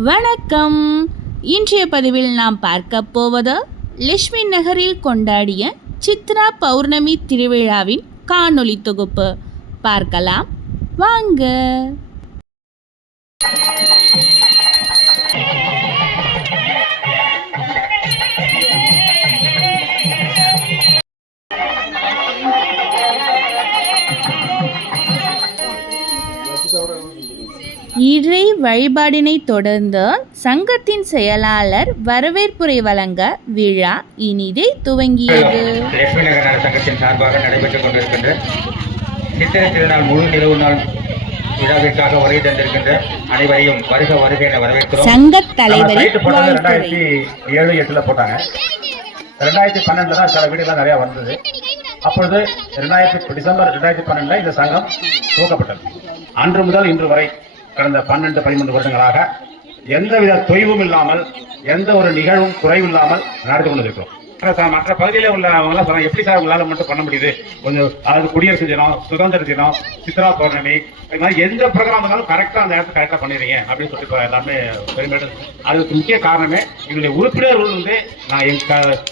வணக்கம். இன்றைய பதிவில் நாம் பார்க்க போவது லட்சுமி நகரில் கொண்டாடிய சித்ரா பௌர்ணமி திருவிழாவின் காணொளி தொகுப்பு. பார்க்கலாம் வாங்க. இறை வழிபாடினை தொடர்ந்து சங்கத்தின் செயலாளர் வரவேற்புரை வழங்க விழா இனிதே துவங்கியது. லட்சுமி நகர சங்கத்தின் சார்பாக நடைபெற்றுக் கொண்டிருக்கின்ற சித்திரை திருநாள் முழு நிலவு நாள் விழாவிற்காக வருகை தந்திருக்கின்ற அனைவரையும் வருக என வரவேற்கிறோம். சங்க தலைவரை 2007-8 போட்டாங்க. 2012 தான் சில வீடுகள் நிறைய வந்தது. அப்பொழுது டிசம்பர் 2012 இந்த சங்கம் துவக்கப்பட்டது. அன்று முதல் இன்று வரை கடந்த 12-13 வருடங்களாக எந்தவித தொய்வும் இல்லாமல் எந்த ஒரு நிகழ்வும் குறைவில்லாமல் நடந்து கொண்டிருக்கிறோம். மற்ற பகுதியில் உள்ளவங்க சொன்னாங்க, எப்படி சார் உங்களால் மட்டும் பண்ண முடியுது? கொஞ்சம் அதாவது குடியரசு தினம், சுதந்திர தினம், சித்ரா பௌர்ணமி, இது மாதிரி எந்த ப்ரோக்ராம் இருந்தாலும் கரெக்டாக அந்த இடத்துல கரெக்டாக பண்ணிடுறீங்க அப்படின்னு சொல்லிட்டு எல்லாமே பெருமையோடு. அதுக்கு முக்கிய காரணமே எங்களுடைய உறுப்பினர்கள் வந்து நான்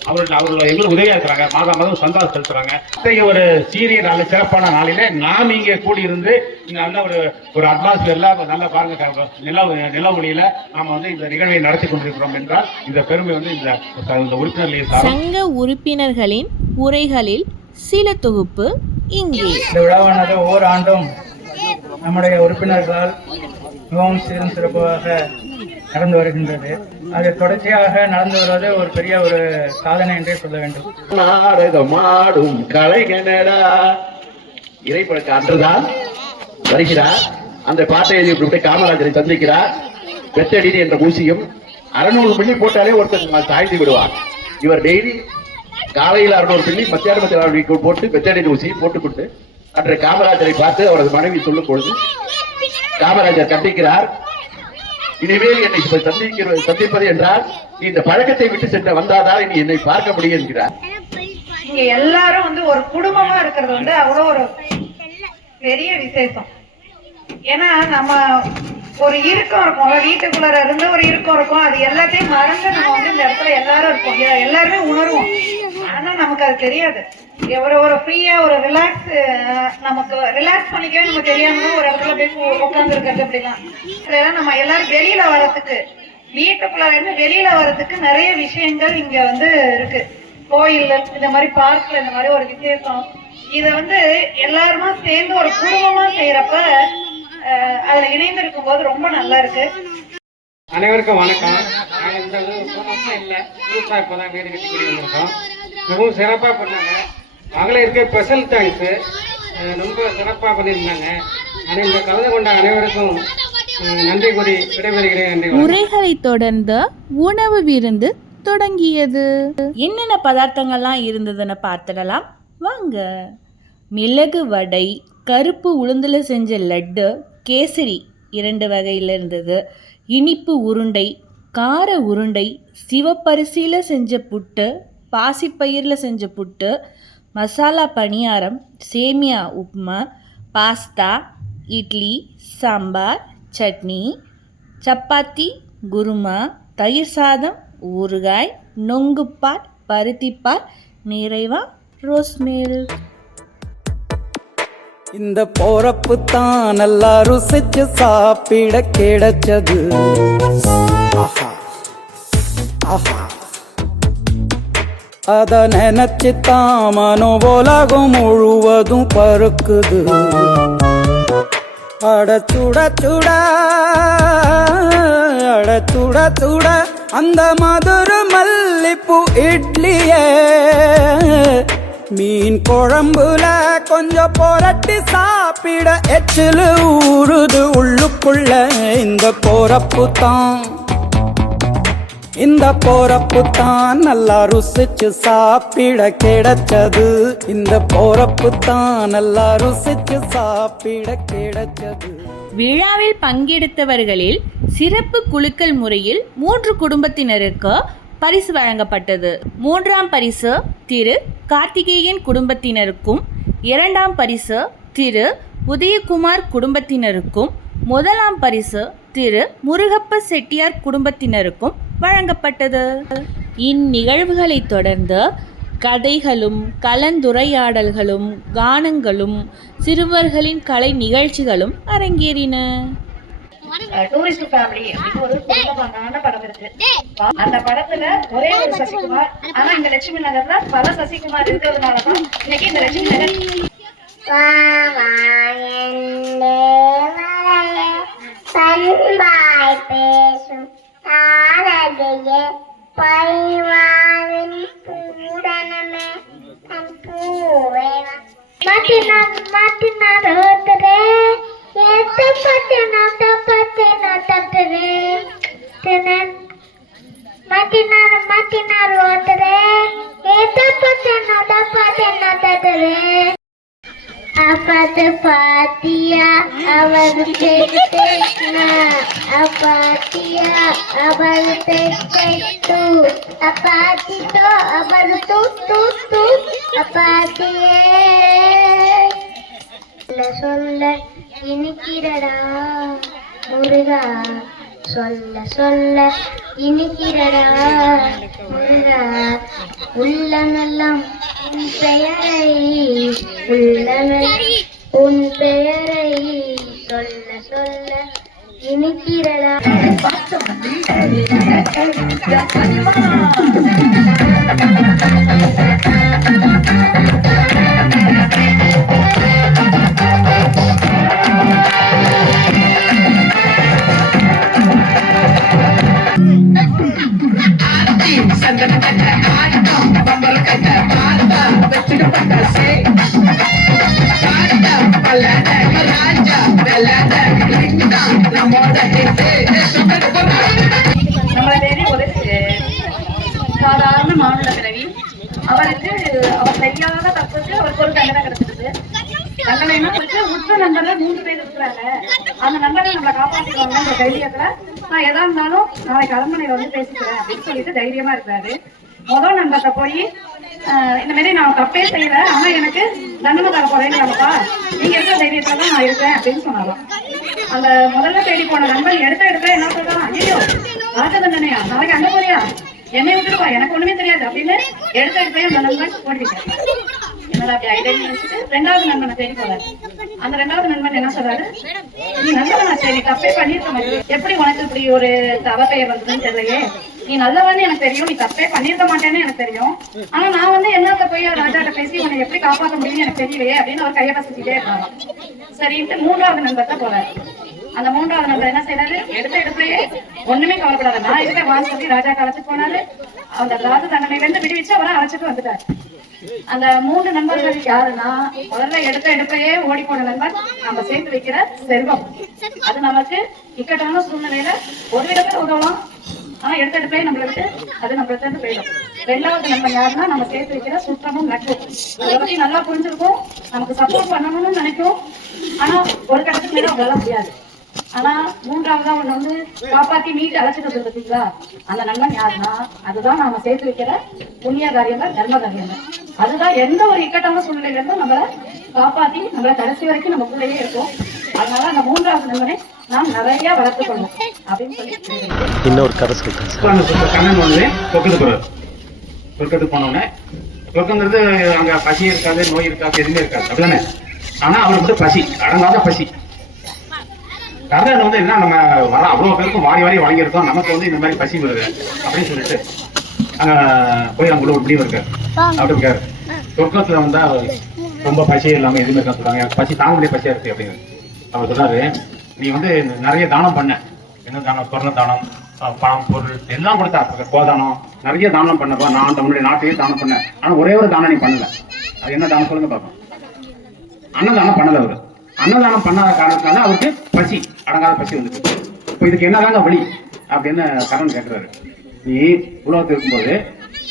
அவர்கள் எங்களுக்கு உதவியாக இருக்கிறாங்க. மாதம் சந்தா செலுத்துறாங்க. இன்றைக்கு ஒரு சீரிய நல்ல சிறப்பான நாளிலே நாம் இங்கே கூடியிருந்து நல்ல ஒரு அட்மாஸ்பியர்ல நல்லா பாருங்க, நில ஒளியில நாம வந்து இந்த நிகழ்வை நடத்தி கொண்டிருக்கிறோம் என்றால் இந்த பெருமை வந்து இந்த உறுப்பினர்கள் சங்க உறுப்பினர்களின் உரைகளில் சில தொகுப்பு இங்கே. இந்த விழாவானது ஒவ்வொரு ஆண்டும் நம்முடைய உறுப்பினர்களால் மிகவும் சீரும் சிறப்பாக நடந்து வருகின்றது. அது தொடர்ச்சியாக நடந்து வருவது ஒரு பெரிய ஒரு சாதனை என்றே சொல்ல வேண்டும். நாடகமாடும் கலைஞனடா இறைப்பழக்க அன்றுதான் வருகிறார். அந்த பாட்டை எழுதி காமராஜரை சந்திக்கிறார். வெத்தடி என்ற ஊசியும் 600 மில்லி போட்டாலே ஒருத்தர் தாழ்த்தி விடுவார். இவர் டெய்லி காலையில் 600 மில்லி, மத்தியானம் போட்டு வெத்தடி ஊசியை போட்டுக் கொண்டு அன்றைய காமராஜரை பார்த்து அவரது மனைவி சொல்லும் பொழுது காமராஜர் கண்டிக்கிறார், இனிமேல் என்னை சந்திப்பது என்றால் இந்த பழக்கத்தை விட்டு சென்ற வந்தாதான் இனி என்னை பார்க்க முடியும் என்கிறார். இங்க எல்லாரும் வந்து ஒரு குடும்பமா இருக்கிறது வந்து அவ்வளவு ஒரு பெரிய விசேஷம். ஏன்னா நம்ம ஒரு இறுக்கம் இருக்கும், வீட்டுக்குள்ளார இருந்து ஒரு இறுக்கம் இருக்கும். அது எல்லாத்தையும் மறந்து நம்ம வந்து இந்த இடத்துல எல்லாரும் இருப்போம், எல்லாருமே உணர்வோம். ஆனா நமக்கு அது தெரியாது. ஒரு ஃப்ரீயா ஒரு நமக்கு ரிலாக்ஸ் பண்ணிக்கவே நம்ம தெரியாம ஒரு இடத்துல போய் உட்கார்ந்து இருக்கிறது. அப்படிலாம் நம்ம எல்லாரும் வெளியில வர்றதுக்கு, வீட்டுக்குள்ளார இருந்து வெளியில வர்றதுக்கு நிறைய விஷயங்கள் இங்க வந்து இருக்கு. கோயில், இந்த மாதிரி பார்க்ல இந்த மாதிரி ஒரு விசேஷம், இத வந்து எல்லாருமா சேர்ந்து ஒரு குடும்பமா செய்யறப்ப அதுல இணைந்து இருக்கும் போது ரொம்ப நல்லா இருக்கு. அனைவருக்கும் வணக்கம். நாங்கள் இந்த இல்ல புதுசா இப்பதான் வீடு கட்டி வந்திருக்கோம். மிகவும் சிறப்பா பண்ணாங்க. மகளிருக்கு ஸ்பெஷல் தேங்க்ஸ். ரொம்ப சிறப்பா பண்ணியிருந்தாங்க. இந்த கலந்து கொண்ட அனைவருக்கும் நன்றி கூறி விடைபெறுகிறேன். உரைகளை தொடர்ந்து உணவு விருந்து தொடங்கியது. என்னென்ன பதார்த்தங்கள்லாம் இருந்ததுன்னு பார்த்துடலாம் வாங்க. மிளகு வடை, கருப்பு உளுந்துல செஞ்ச லட்டு, கேசரி 2 வகையில் இருந்தது, இனிப்பு உருண்டை, கார உருண்டை, சிவப்பரிசியில் செஞ்ச புட்டு, பாசிப்பயிரில் செஞ்ச புட்டு, மசாலா பணியாரம், சேமியா உப்புமா, பாஸ்தா, இட்லி, சாம்பார், சட்னி, சப்பாத்தி, குருமா, தயிர் சாதம், ஊறுகாய், நொங்குப்பால், பருத்திப்பால், நிறைவா ரோஸ்மேல். இந்த போறப்பு தான் நல்லா ருசிச்சு சாப்பிட கிடைச்சது. அத நினைச்சு தான் மனோ உலகம் முழுவதும் பருக்குது. அட சுட சுட அட சுட சுட அந்த மதுர மல்லிப்பூ இட்லியே, மீன் குழம்புல கொஞ்சம் புரட்டி சாப்பிட எச்சிலு ஊறுது உள்ளுக்குள்ள. இந்த போறப்பு தான் நல்லா ருசிச்சு சாப்பிட கிடைச்சது. இந்த போறப்பு தான் நல்லா ருசிச்சு சாப்பிட கிடைச்சது. விழாவில் பங்கெடுத்தவர்களில் சிறப்பு குலுக்கல் முறையில் 3 குடும்பத்தினருக்கு பரிசு வழங்கப்பட்டது. 3ஆம் பரிசு திரு கார்த்திகேயன் குடும்பத்தினருக்கும், 2ஆம் பரிசு திரு உதயகுமார் குடும்பத்தினருக்கும், முதலாம் பரிசு திரு முருகப்ப செட்டியார் குடும்பத்தினருக்கும் வழங்கப்பட்டது. இந்நிகழ்வுகளைத் தொடர்ந்து கதைகளும் கலந்துரையாடல்களும் கானங்களும் சிறுவர்களின் கலை நிகழ்ச்சிகளும் அரங்கேறின. டூரிஸ்ட் ஃபேமிலி அப்படின்னு ஒரு குடும்பமான படம் இருக்கு. அந்த படத்துல ஒரே ஒரு சசிகுமார், ஆனா இந்த லட்சுமி நகர்ல பல சசிகுமார் இருக்கிறதுனாலதான் இன்னைக்கு இந்த லட்சுமி நகர் பண்பாய் பேசும் தாரகையே பரிவாரின் பூடனமே தன் பூவே மாட்டினார் ஓத்தரே ஏத்த பத்தினாட்ட பத்தினாட்டரே தினன் மாட்டினார் ஓத்தரே ஏத்த பத்தினாட்ட பத்தினாட்டரே அப்பது பாத்தியா அவர் தெய்னா அப்பாத்தியா அவர் தெய்து அப்பாத்திதோ அவர் தூ அப்பாத்தியே சொல்ல இனிக்கிறடா முருகா சொல்ல இனிக்கிறடா முருகா உள்ளமெல்லாம் உன் பெயரை உன் பெயரை சொல்ல இனிக்கிறடா. நம்மளை தேடி ஒரு சாதாரண மாநில பிறவி. அவருக்கு அவர் செய்யாத தப்புக்கு அவருக்கு ஒரு தண்டனை கிடைச்சிருக்கு. தண்டனைன்னா உற்ற நண்பர்கள் 3 பேர் இருக்கிறாங்க. அந்த நண்பர்கள் நம்மளை காப்பாற்றிடுவாங்க தைரியத்துல நான் எதா இருந்தாலும் நாளைக்கு அரண்மனையில வந்து பேசிக்கிறேன் அப்படின்னு சொல்லிட்டு தைரியமா இருக்கிறாரு. முதல் நண்பர்கிட்ட போய் இந்த மாதிரி நான் தப்பே செய்யல, ஆனா எனக்கு தண்டனை தர போறேன்ப்பா, நீங்க இருக்கிற தைரியத்துல தான் நான் இருக்கேன் அப்படின்னு சொன்னாலும் அந்த முதல்ல தேடி போன நண்பன் எடுத்த என்ன சொல்றான், ஐயோ ராஜ தண்டனையா, நாளைக்கு அங்க போறியா, என்னை விட்டுருப்பா, எனக்கு ஒண்ணுமே தெரியாது அப்படின்னு எடுத்த அந்த நண்பன் ஓடிவிட்டார். என்னடா அப்படி ஐடியா நினைச்சிட்டு 2வது நண்பனை தேடி போறாரு. அந்த 2வது நண்பன் என்ன சொல்றாரு, நீ நல்லவனா, சரி தப்பே பண்ணிருக்க மாட்டேன், எப்படி உனக்கு இப்படி ஒரு தவ பெயர் வந்ததுன்னு தெரியலையே, நீ நல்லவன்னு எனக்கு தெரியும், நீ தப்பே பண்ணிருக்க மாட்டேன்னு எனக்கு தெரியும், ஆனா நான் வந்து என்னத்த போய் ராஜாட்ட பேசி உன்னை எப்படி காப்பாற்ற முடியும்னு எனக்கு தெரியலையே அப்படின்னு அவர் கையை பசிச்சுட்டே இருக்காங்க. சரின்ட்டு 3வது நண்பர்கிட்ட போறாரு. அந்த 3வது நண்பர் என்ன செய்யறாரு, எடுத்தையே ஒண்ணுமே கவலைப்படாத, நான் இருக்க வான்னு சொல்லி ராஜா அழைச்சிட்டு போனாரு. அந்த ராஜ தண்டனையில இருந்து விடுவிச்சு அவரை அழைச்சிட்டு வந்துட்டாரு. அந்த 3 நண்பர்கள் யாருன்னா, முதல்ல எடுத்தையே ஓடி போன நண்பர் நம்ம சேர்த்து வைக்கிற செல்வம். அது நமக்கு இக்கட்டான சூழ்நிலையில ஒரு விதத்துல உதவலாம், ஆனா எடுத்தையே நம்மளை விட்டு அது நம்மள இருந்து போயிடும். 2வது நண்பன் யாருன்னா, நம்ம சேர்த்து வைக்கிற சுற்றமும் நட்பும். அதை பத்தி நல்லா புரிஞ்சிருக்கும், நமக்கு சப்போர்ட் பண்ணணும்னு நினைக்கும், ஆனா ஒரு கட்டத்துக்கு மேல அவங்களால முடியாது. ஆனா 3வதா ஒண்ணு வந்து காப்பாத்தி மீட்டு அழைச்சிட்டு வந்து பார்த்தீங்களா, அந்த நண்பன் யாருன்னா, அதுதான் நாம சேர்த்து வைக்கிற புண்ணிய காரியங்கள், தர்ம காரியங்கள். அதுதான் எந்த ஒரு இக்கட்டான சூழ்நிலையில இருந்தும் நம்மளை காப்பாத்தி நம்மள கடைசி வரைக்கும் நம்ம கூடயே இருக்கும். அதனால அந்த 3வது நண்பனை நாம் நிறைய வளர்த்துக்கணும் அப்படின்னு சொல்லி இன்னொரு கதை சொல்றேன். கண்ணன் வந்து சொர்க்கத்துக்கு போனோடனே, சொர்க்கங்கிறது அங்க பசி இருக்காது, நோய் இருக்காது, எதுவுமே இருக்காது, அப்படிதானே. ஆனா அவருக்கு மட்டும் பசி, அடங்காத பசி. கதை வந்து என்ன, நம்ம வர அவ்வளவு பேருக்கும் வாரி வழங்கியிருக்கோம், நமக்கு வந்து இந்த மாதிரி பசி வருது அப்படின்னு சொல்லிட்டு போய் அங்க ஒரு முடிவு இருக்காரு. அப்படி இருக்காரு, சொர்க்கத்துல வந்தா ரொம்ப பசியே இல்லாம எதுவுமே இருக்கான்னு சொல்றாங்க, எனக்கு பசி தாங்க முடிய பசியா இருக்கு அப்படின்னு. அவர் சொன்னாரு, நீ வந்து நிறைய தானம் பண்ண, என்ன தானம், சொர்ண தானம், பணம், பொருள் எல்லாம் கொடுத்தா, கோதானம், நிறைய தானம் பண்ணப்பா, நான் நம்மளுடைய நாட்டையே தானம் பண்ண, ஆனா ஒரே ஒரு தானம் நீ பண்ணல. அது என்ன தானம் சொல்லுங்க பாப்போம். அன்னதானம் பண்ணல. அவரு அன்னதானம் பண்ணாத காரணத்தினால அவருக்கு பசி, அடங்காத பசி வந்துச்சு. இப்போ இதுக்கு என்னதாங்க வழி அப்படின்னு கரண் கேட்கிறாரு. நீ உலகத்தில் இருக்கும்போது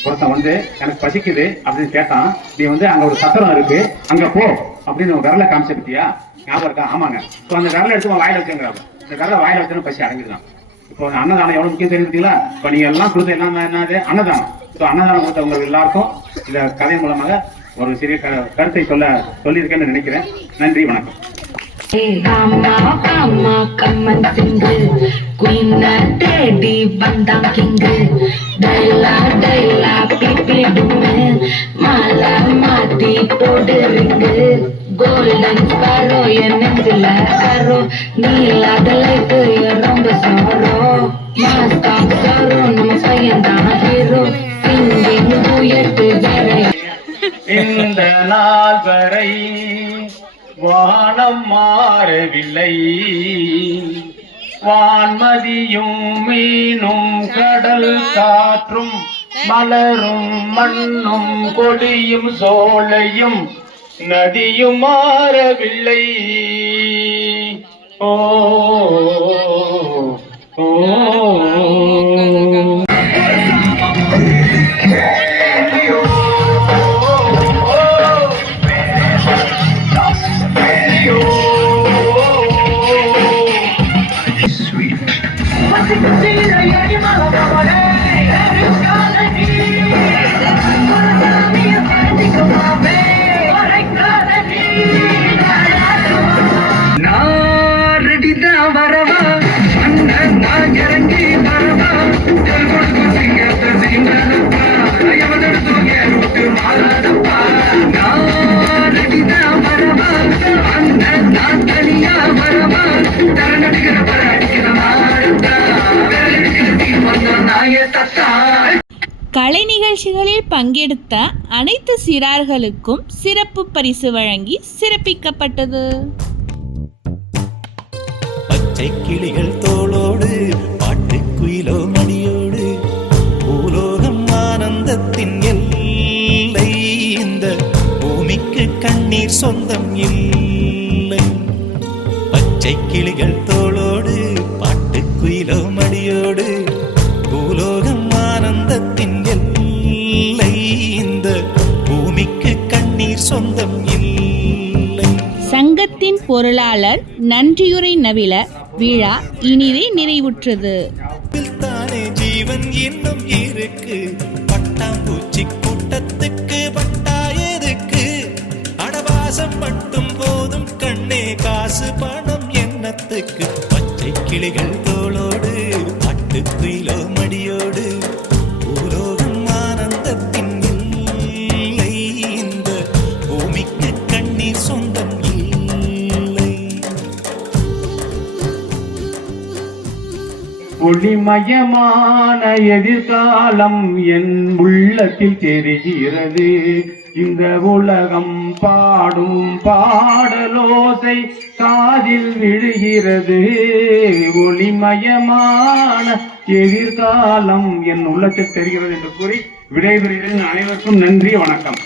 ஒருத்தன் வந்து எனக்கு பசிக்குது அப்படின்னு கேட்டான், நீ வந்து அங்க ஒரு சத்திரம் இருக்கு அங்க போ அப்படின்னு விரலை காமிச்ச பத்தியா, ஞாபகம் இருக்கா? ஆமாங்க. இப்போ அந்த விரலை எடுத்து வாயில வச்சுங்கிறாங்க, இந்த விரலை வாயில வச்சு பசி அடங்கிடலாம். இப்போ அன்னதானம் எவ்வளவு முக்கியம் தெரிஞ்சுங்களா? இப்போ நீங்க எல்லாம் கொடுத்த எல்லாம் என்னது அன்னதானம். ஸோ அன்னதானம் கொடுத்தவங்களுக்கு எல்லாருக்கும் இந்த கதை மூலமாக ஒரு சிறிய கருத்தை சொல்லியிருக்கேன்னு நினைக்கிறேன். நன்றி, வணக்கம். ஆமா ஆமா கம்மன் சிங்கு குயின தேடி வந்தான் கிங்கு டைலா டைலா பிளி டும்மு மாலா மாத்தி போடுறீங்க கோல்டன் ஸ்பாரோ என் நெஞ்சில அரோ நீலாத லைஃப் ரொம்ப சாரோ மாஸ்டா சாரோ நம்ம பையன் தான் ஹீரோ சிங்கிங் டூயட் வேற இந்த நாள் வரை வானம் மாறவில்லை, வான்மதியும் மீனும் கடல் காற்றும் மலரும் மண்ணும் கொடியும் சோலையும் நதியும் மாறவில்லை. ஓ ஓ கலை நிகழ்ச்சிகளில் பங்கெடுத்த அனைத்து சிறார்களுக்கும் சிறப்பு பரிசு வழங்கி சிறப்பிக்கப்பட்டது. பச்சை கிளிகள் தோளோடு பாட்டுக்குயிலோ மணியோடு பூலோகம் ஆனந்தத்தின் எல்லை, இந்த பூமிக்கு கண்ணீர் சொந்தம் இல்லை. பச்சை கிளிகள் தோளோடு பாட்டுக்குயிலோ மணியோடு பூலோகம் ஆனந்தத்தின் எல்லை, இந்த பூமிக்கு கண்ணீர் சொந்தம் இல்லை. சங்கத்தின் பொருளாளர் நன்றியுரை நவில விழா இனிதே நிறைவுற்றது. தானே ஜீவன் இன்னும் இருக்கு, பட்டாம்பூச்சி கூட்டத்துக்கு பட்டாயதுக்கு, அடவாசம் மட்டும் போதும் கண்ணே காசு பணம் எண்ணத்துக்கு. பச்சை கிளிகள் தோளோடு பாட்டுக்குயிலோ மடியோடு பூலோகம் ஆனந்தத்தின் இல்லை, இந்த பூமிக்கு கண்ணீர் சொந்தம் இல்லை. ஒளிமயமான எதிர்காலம் என் உள்ளத்தில் தெரிகிறது. இந்த உலகம் பாடும் பாடலோசை காதில் விழுகிறது. ஒளிமயமான எதிர்காலம் என் உள்ளத்தில் தெரிகிறது என்று கூறி விடைபெறுகிறேன். அனைவருக்கும் நன்றி, வணக்கம்.